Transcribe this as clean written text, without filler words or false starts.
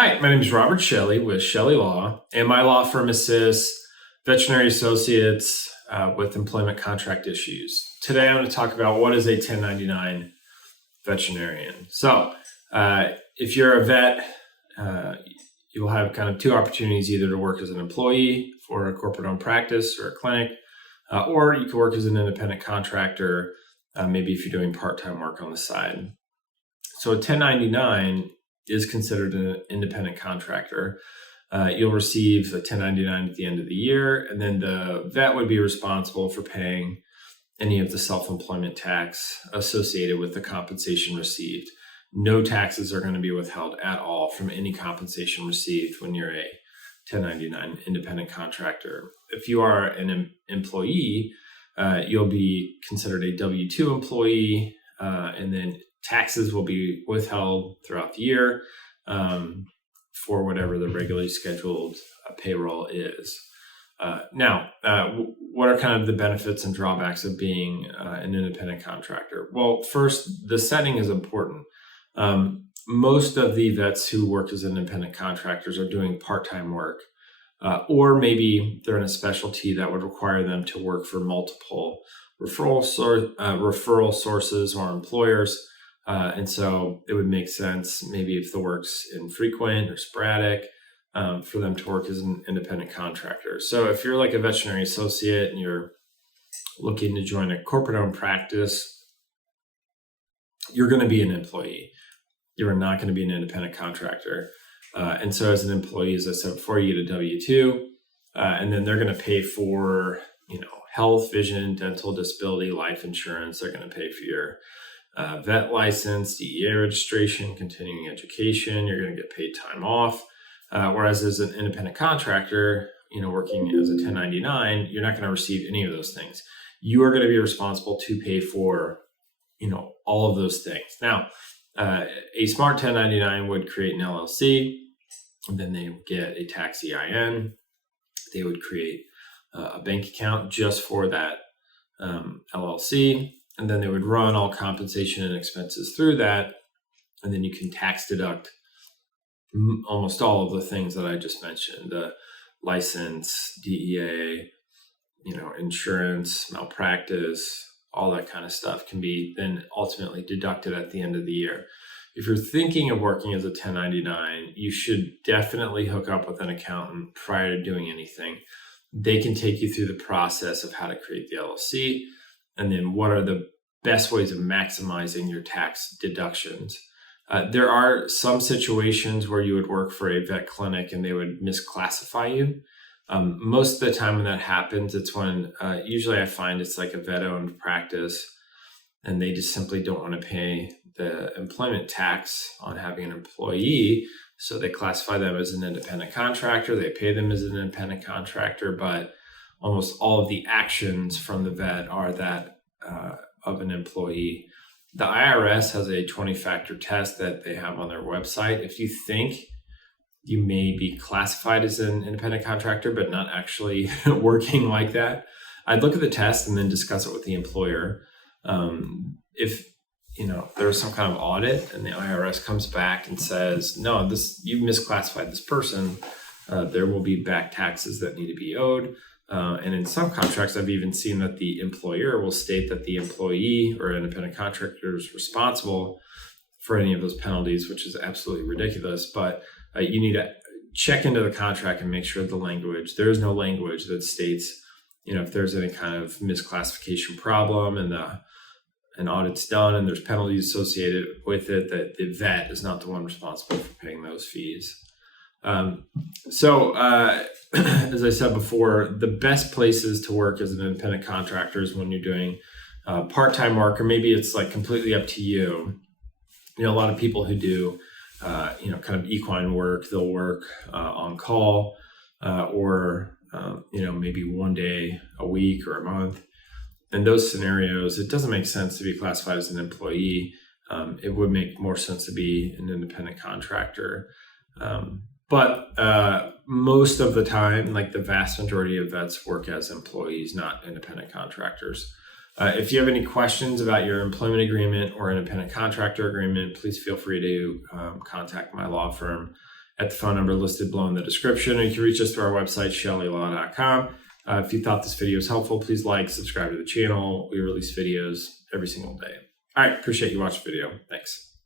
Hi, my name is Robert Chelle with Chelle Law, and my law firm assists veterinary associates with employment contract issues. Today, I'm going to talk about what is a 1099 veterinarian. So, if you're a vet, you will have kind of two opportunities, either to work as an employee for a corporate-owned practice or a clinic, or you can work as an independent contractor, maybe if you're doing part-time work on the side. So, a 1099 is considered an independent contractor. You'll receive a 1099 at the end of the year, and then the vet would be responsible for paying any of the self-employment tax associated with the compensation received. No taxes are going to be withheld at all from any compensation received when you're a 1099 independent contractor. If you are an employee, you'll be considered a W-2 employee, and then taxes will be withheld throughout the year for whatever the regularly scheduled payroll is. Now, what are kind of the benefits and drawbacks of being an independent contractor? Well, first, the setting is important. Most of the vets who work as independent contractors are doing part-time work, or maybe they're in a specialty that would require them to work for multiple referral sources or employers. And so it would make sense, maybe if the work's infrequent or sporadic, for them to work as an independent contractor. So if you're like a veterinary associate and you're looking to join a corporate-owned practice, you're going to be an employee. You're not going to be an independent contractor. And so as an employee, as I said before, you get a W-2, and then they're going to pay for, health, vision, dental, disability, life insurance. They're going to pay for your vet license, DEA registration, continuing education. You're going to get paid time off. Whereas as an independent contractor, working as a 1099, you're not going to receive any of those things. You are going to be responsible to pay for, all of those things. Now, a smart 1099 would create an LLC, and then they would get a tax EIN. They would create a bank account just for that LLC. And then they would run all compensation and expenses through that. And then you can tax deduct almost all of the things that I just mentioned, the license, DEA, insurance, malpractice, all that kind of stuff can be then ultimately deducted at the end of the year. If you're thinking of working as a 1099, you should definitely hook up with an accountant prior to doing anything. They can take you through the process of how to create the LLC, and then what are the best ways of maximizing your tax deductions. There are some situations where you would work for a vet clinic and they would misclassify you. Most of the time when that happens, it's when usually I find it's like a vet-owned practice and they just simply don't want to pay the employment tax on having an employee. So they classify them as an independent contractor. They pay them as an independent contractor, but almost all of the actions from the vet are that of an employee. The IRS has a 20-factor test that they have on their website. If you think you may be classified as an independent contractor, but not actually working like that, I'd look at the test and then discuss it with the employer. If there's some kind of audit and the IRS comes back and says, no, you misclassified this person, there will be back taxes that need to be owed. And in some contracts, I've even seen that the employer will state that the employee or independent contractor is responsible for any of those penalties, which is absolutely ridiculous. But you need to check into the contract and make sure there is no language that states, if there's any kind of misclassification problem and an audit's done and there's penalties associated with it, that the vet is not the one responsible for paying those fees. As I said before, the best places to work as an independent contractor is when you're doing part-time work, or maybe it's like completely up to you. A lot of people who do, kind of equine work, they'll work on call or, maybe one day a week or a month. In those scenarios, it doesn't make sense to be classified as an employee. It would make more sense to be an independent contractor. But most of the time, like the vast majority of vets work as employees, not independent contractors. If you have any questions about your employment agreement or independent contractor agreement, please feel free to contact my law firm at the phone number listed below in the description. And you can reach us through our website, chellelaw.com. If you thought this video was helpful, please like, subscribe to the channel. We release videos every single day. All right, appreciate you watching the video. Thanks.